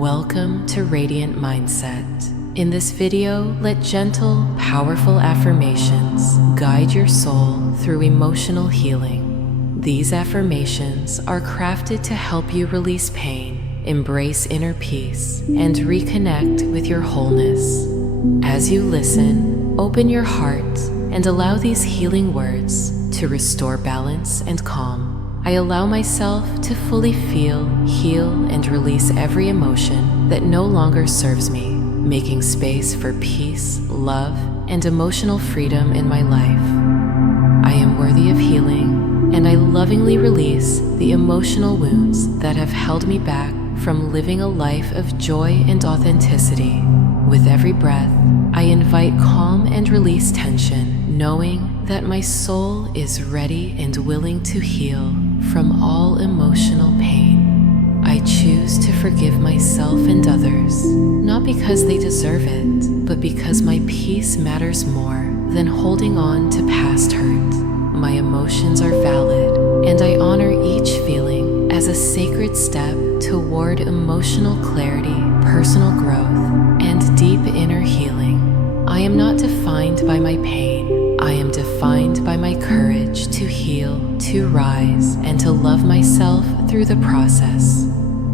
Welcome to Radiant Mindset. In this video, let gentle, powerful affirmations guide your soul through emotional healing. These affirmations are crafted to help you release pain, embrace inner peace, and reconnect with your wholeness. As you listen, open your heart and allow these healing words to restore balance and calm. I allow myself to fully feel, heal, and release every emotion that no longer serves me, making space for peace, love, and emotional freedom in my life. I am worthy of healing, and I lovingly release the emotional wounds that have held me back from living a life of joy and authenticity. With every breath, I invite calm and release tension, knowing that my soul is ready and willing to heal from all emotional pain. I choose to forgive myself and others, not because they deserve it, but because my peace matters more than holding on to past hurt. My emotions are valid, and I honor each feeling as a sacred step toward emotional clarity, personal growth, and deep inner healing. I am not defined by my pain. I am defined by my courage to heal, to rise, and to love myself through the process.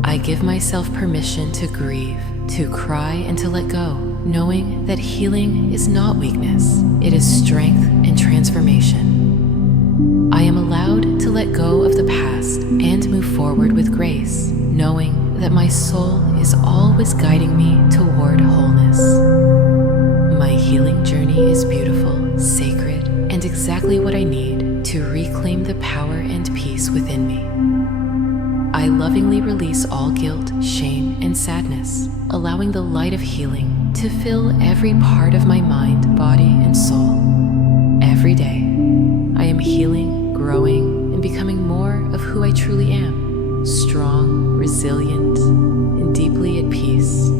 I give myself permission to grieve, to cry, and to let go, knowing that healing is not weakness, it is strength and transformation. I am allowed to let go of the past and move forward with grace, knowing that my soul is always guiding me toward wholeness. My healing journey is beautiful, sacred, and exactly what I need to reclaim the power and peace within me. I lovingly release all guilt, shame, and sadness, allowing the light of healing to fill every part of my mind, body, and soul. Every day, I am healing, growing, and becoming more of who I truly am, strong, resilient, and deeply at peace.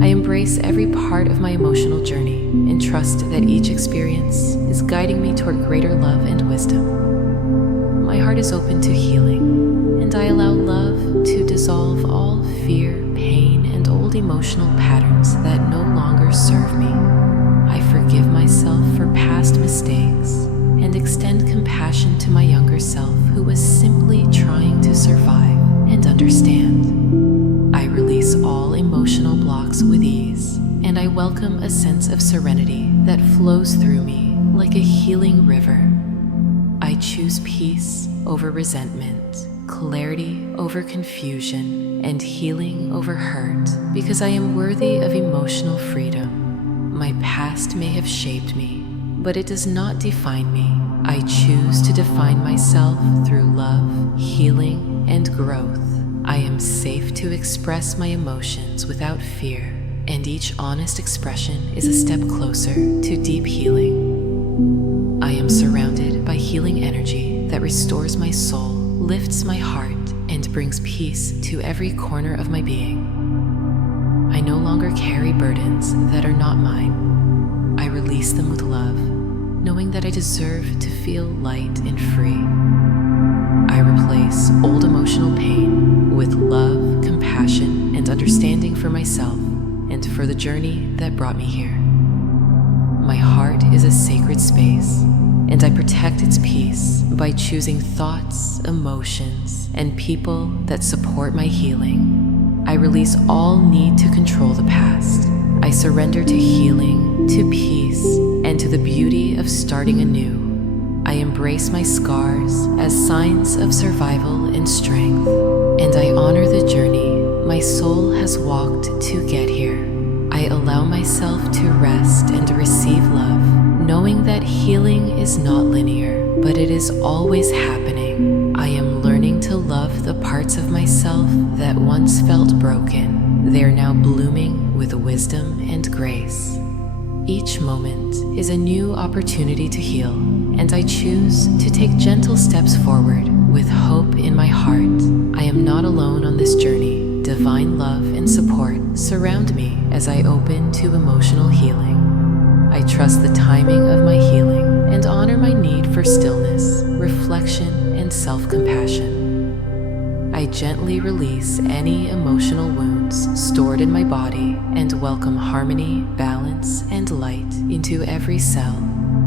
I embrace every part of my emotional journey and trust that each experience is guiding me toward greater love and wisdom. My heart is open to healing, and I allow love to dissolve all fear, pain, and old emotional patterns that no longer serve me. I forgive myself for past mistakes and extend compassion to my younger self who was simply trying to survive and understand. I release all emotional blocks with ease, and I welcome a sense of serenity that flows through me like a healing river. I choose peace over resentment, clarity over confusion, and healing over hurt because I am worthy of emotional freedom. My past may have shaped me, but it does not define me. I choose to define myself through love, healing, and growth. I am safe to express my emotions without fear, and each honest expression is a step closer to deep healing. I am surrounded by healing energy that restores my soul, lifts my heart, and brings peace to every corner of my being. I no longer carry burdens that are not mine. I release them with love, knowing that I deserve to feel light and free. I replace old emotional pain with love, compassion, and understanding for myself and for the journey that brought me here. My heart is a sacred space, and I protect its peace by choosing thoughts, emotions, and people that support my healing. I release all need to control the past. I surrender to healing, to peace, and to the beauty of starting anew. I embrace my scars as signs of survival and strength, and I honor the journey my soul has walked to get here. I allow myself to rest and receive love, knowing that healing is not linear, but it is always happening. I am learning to love the parts of myself that once felt broken. They are now blooming with wisdom and grace. Each moment is a new opportunity to heal, and I choose to take gentle steps forward with hope in my heart. I am not alone on this journey. Divine love and support surround me as I open to emotional healing. I trust the timing of my healing and honor my need for stillness, reflection, and self-compassion. I gently release any emotional wound stored in my body and welcome harmony, balance, and light into every cell.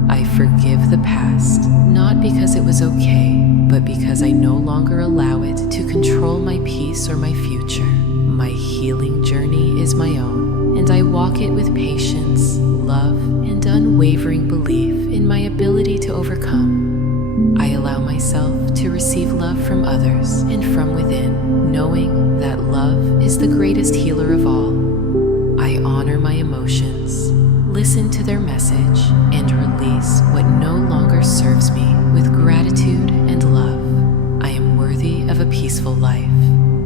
I forgive the past, not because it was okay, but because I no longer allow it to control my peace or my future. My healing journey is my own, and I walk it with patience, love, and unwavering belief in my ability to overcome. I allow myself to receive love from others and from within, knowing that love is the greatest healer of all. I honor my emotions, listen to their message, and release what no longer serves me with gratitude and love. I am worthy of a peaceful life,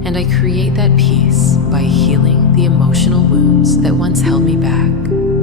and I create that peace by healing the emotional wounds that once held me back.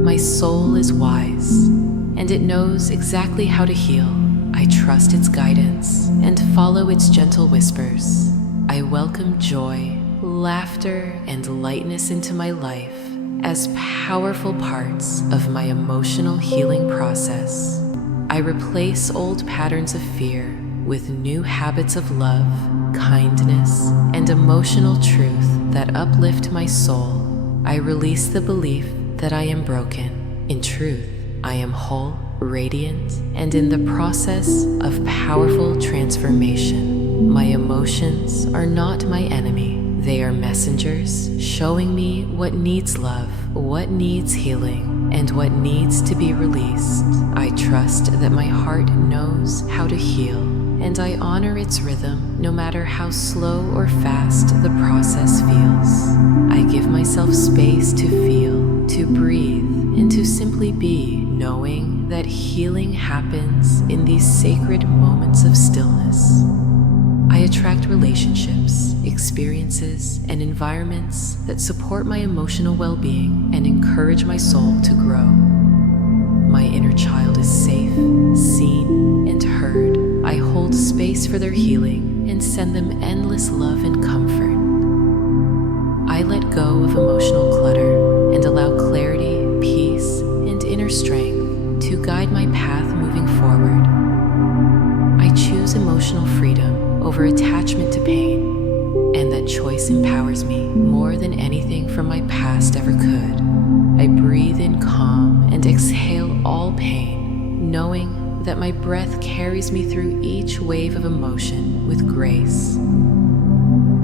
My soul is wise, and it knows exactly how to heal. I trust its guidance and follow its gentle whispers. I welcome joy, laughter, and lightness into my life as powerful parts of my emotional healing process. I replace old patterns of fear with new habits of love, kindness, and emotional truth that uplift my soul. I release the belief that I am broken. In truth, I am whole, radiant, and in the process of powerful transformation. My emotions are not my enemy. They are messengers showing me what needs love, what needs healing, and what needs to be released. I trust that my heart knows how to heal, and I honor its rhythm no matter how slow or fast the process feels. I give myself space to feel, to breathe, and to simply be, knowing that healing happens in these sacred moments of stillness. I attract relationships, experiences, and environments that support my emotional well-being and encourage my soul to grow. My inner child is safe, seen, and heard. I hold space for their healing and send them endless love and comfort. I let go of emotional clutter and allow clarity, peace, and inner strength to guide my path moving forward. I choose emotional freedom over attachment to pain, and that choice empowers me more than anything from my past ever could. I breathe in calm and exhale all pain, knowing that my breath carries me through each wave of emotion with grace.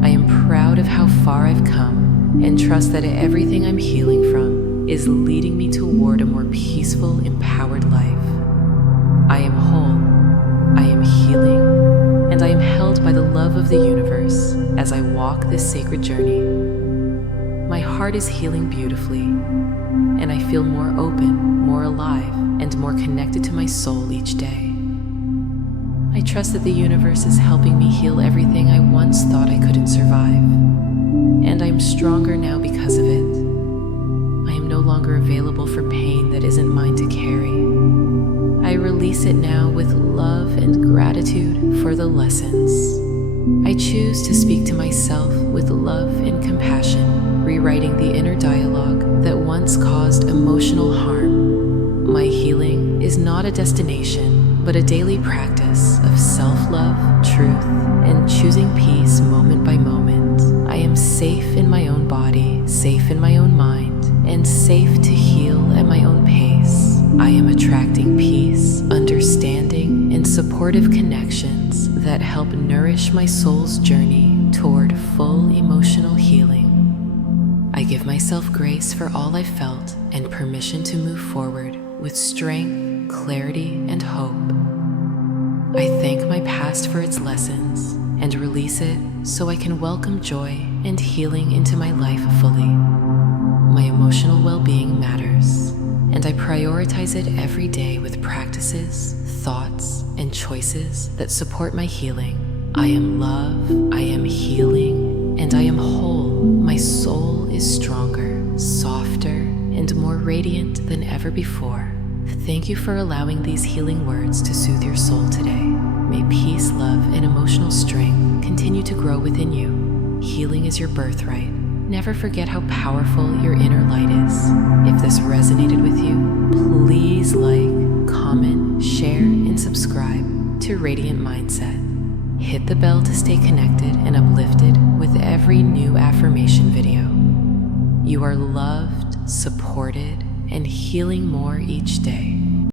I am proud of how far I've come and trust that everything I'm healing from is leading me toward a more peaceful, empowered life. I am whole, I am healing, and I am held by the love of the universe as I walk this sacred journey. My heart is healing beautifully, and I feel more open, more alive, and more connected to my soul each day. I trust that the universe is helping me heal everything I once thought I couldn't survive, and I am stronger now because of it. I am no longer available for pain that isn't mine to carry. I release it now with love and gratitude for the lessons. I choose to speak to myself with love and compassion, rewriting the inner dialogue that once caused emotional harm. My healing is not a destination, but a daily practice of self-love, truth, and choosing peace moment by moment. I am safe in my own body, safe in my own mind, and safe to heal at my own pace. I am attracting peace, understanding, and supportive connections that help nourish my soul's journey toward full emotional healing. I give myself grace for all I've felt and permission to move forward with strength, clarity, and hope. I thank my past for its lessons and release it so I can welcome joy and healing into my life fully. My emotional well-being matters, and I prioritize it every day with practices, thoughts, and choices that support my healing. I am love, I am healing, and I am whole. My soul is stronger, softer, and more radiant than ever before. Thank you for allowing these healing words to soothe your soul today. May peace, love, and emotional strength continue to grow within you. Healing is your birthright. Never forget how powerful your inner light is. If this resonated with you, please like, comment, share, and subscribe to Radiant Mindset. Hit the bell to stay connected and uplifted with every new affirmation video. You are loved, supported, and healing more each day.